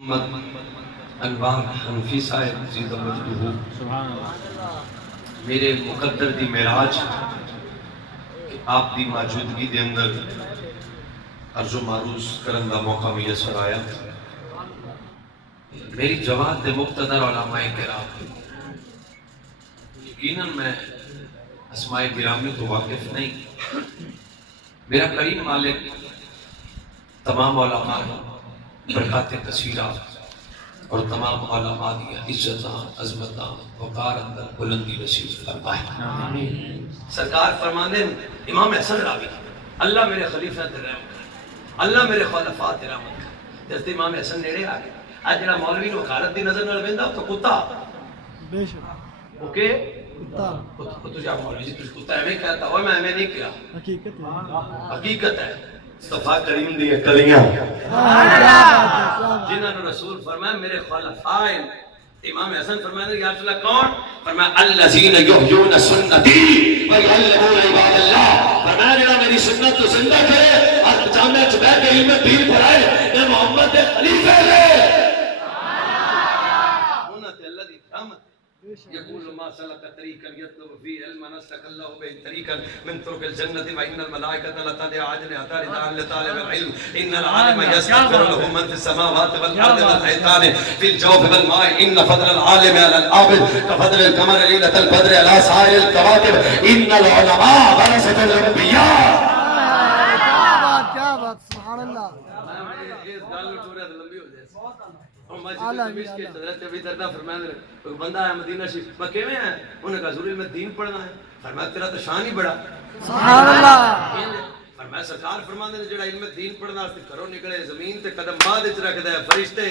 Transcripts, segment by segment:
محمد انوار حنفی صاحب زندہ مجدہ میرے مقدر دی معراج کہ آپ دی موجودگی دے اندر عرض و معروض کرن دا موقع میسر آیا. میری جواد دے مقتدر علماء کرام یقیناً میں اسماء گرامی تو واقف نہیں. میرا کریم مالک تمام علماء برکات کثیرات اور تمام علماء دیا عزتاں عظمتاں وقار اندر بلندی نصیب فرمائے. سرکار فرماندے امام حسن راوی اللہ میرے خلیفہ تے رحم کر, اللہ میرے خلفاء تے رحمت کر. جس امام حسن نیڑے آ گئے اج جڑا مولوی نو غیرت دی نظر نال ویندا تو کتا بے شک اوکے کتا تو جا مولوی جی تو کتا ایویں کہتا ہو, میں نہیں کیا حقیقت ہے. صفا کریم دی کلیاں جنہاں نے رسول فرمایا میرے خلفاء. امام حسن فرمایا یا رسول اللہ کون؟ فرمایا الذین یحیون سنتی ویعلمون عباد اللہ. فرمایا جڑا میری سنت تو زندہ کرے اور جامع چ بیٹھ کے علم دین پڑھائے یہ محمد کے خلیفہ ہے. سنت اللہ دی رحمت يقول ما سلك طريقا يطلب فيه علما نسلك الله به طريقا من طرق الجنة وإن الملائكة لتدع أجنحتها رضا لطالب العلم إن العالم يستغفر له من في السماوات والأرض والحيتان في الجوف والماء إن فضل العالم على العابد كفضل القمر ليلة البدر على سائر الكواكب إن العلماء ورثة الأنبياء. کیا بات سبحان اللہ. بندہ ہے مدینہ شریف میں کیویں ہے انہوں نے کہا ضروری میں دین پڑھنا ہے. فرمایا تیرا تو شان ہی بڑا سبحان اللہ. فرمایا سرکار فرماندے نے جڑا علم دین پڑھنا واسطے گھروں نکلے زمین تے قدم بعد وچ رکھدا ہے فرشتے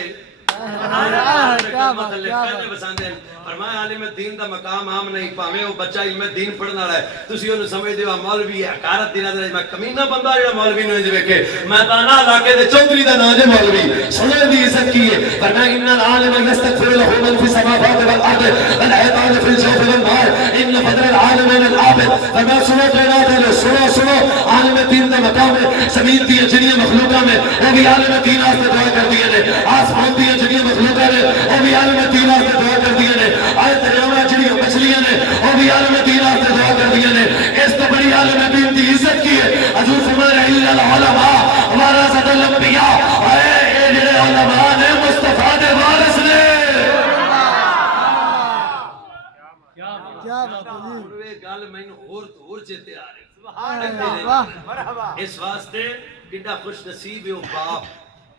فرمایا عالم دین دا مقام عام نہیں پاویں او بچہ علم دین پڑھن والا ہے تسی اونوں سمجھ دیو مولوی ہے حقارت دی نظر میں کمینہ بندہ جڑا مولوی نوں انج ویکھے میدانہ علاقے دے چودھری دا نام ہے مولوی سنن دی عزت کی ہے. فرمایا ان العالم یستغفر له من فی السماوات والارض والحیتان فی الجوف والماء ان فضل العالم على العابد. فرمایا سنو جناب سنو عالم دین دا مقام ہے زمین دی جڑیاں مخلوقاں میں وہ بھی عالم دین واسطے دعا کردی ہیں آسمان دی جڑیاں مخلوقاں نے وہ بھی عالم دین واسطے دعا کردی ہیں آئے دریاواں جڑیاں مچھلیاں نے وہ بھی عالم دین واسطے دعا کردی ہیں. اس تو بڑی عالم دین دی عزت کی ہے. حضور فرمایا ان العلماء ورثۃ الانبیاء. اے اے جڑے علماء نے مصطفی دے وارث نے. کیا بات ہے جی. یہ گل مینوں اور چیتے آ رہی اس واسطے کڈا خوش نصیب ہے وہ باپ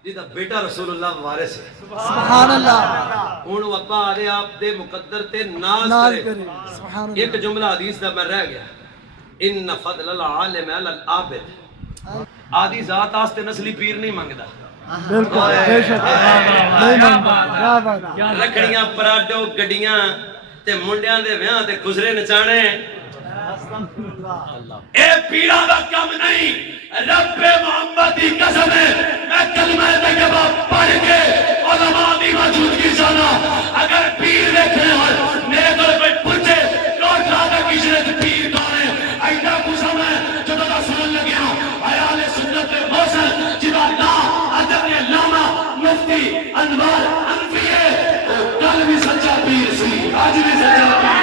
جیدہ بیٹا رسول اللہ وارث ہے. سبحان اللہ. ہن ابا آلے آپ دے مقدر تے ناز کرے. ایک جملہ حدیث دا میں رہ گیا ان فضل العالم علی العابد. آدھی ذات آستے نسلی پیر نہیں منگدا رکھڑیاں پراڈو گڈیاں تے منڈیاں دے ویاں تے خسرے نچانے اے پیران دا کم نہیں. رب محمد کی قسم ہے میں کلمہ طیبہ پڑھ کے علماء دی موجودگی جانا. اگر پیر دیکھنے اور میرے دل پہ پوچھے کوٹ راتا کشرت پیر کون ہے ایڈا قسم ہے جو دا سنن لگیا حیال سنت موسن جدا لا ادب علامہ مفتی انوار حنفی ہے. کل بھی سچا پیر سی آج بھی سچا پیر